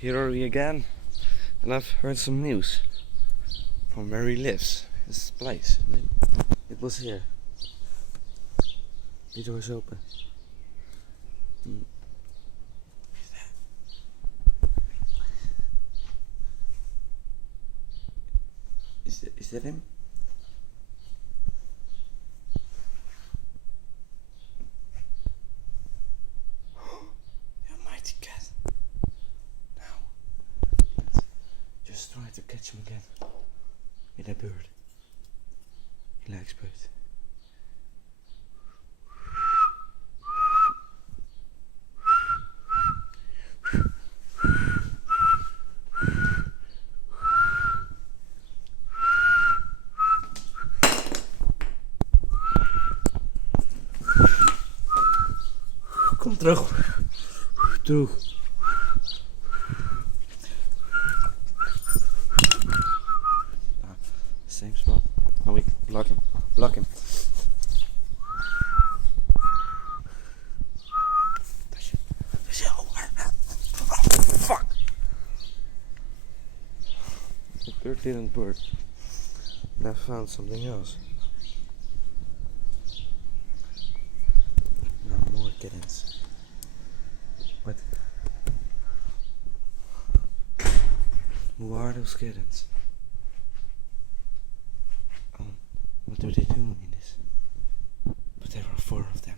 Here are we again, and I've heard some news from where he lives. This place. It was here. The door is open. Is that him? The mighty cat. Now, let's just try to catch him again with a bird. He likes birds. Kom terug. Terug. Same spot. Oh, we block him. Block him. Fuck. The bird didn't work. But I found something else. More kittens. What? Who are those kittens? What are they doing in this? But there are 4 of them.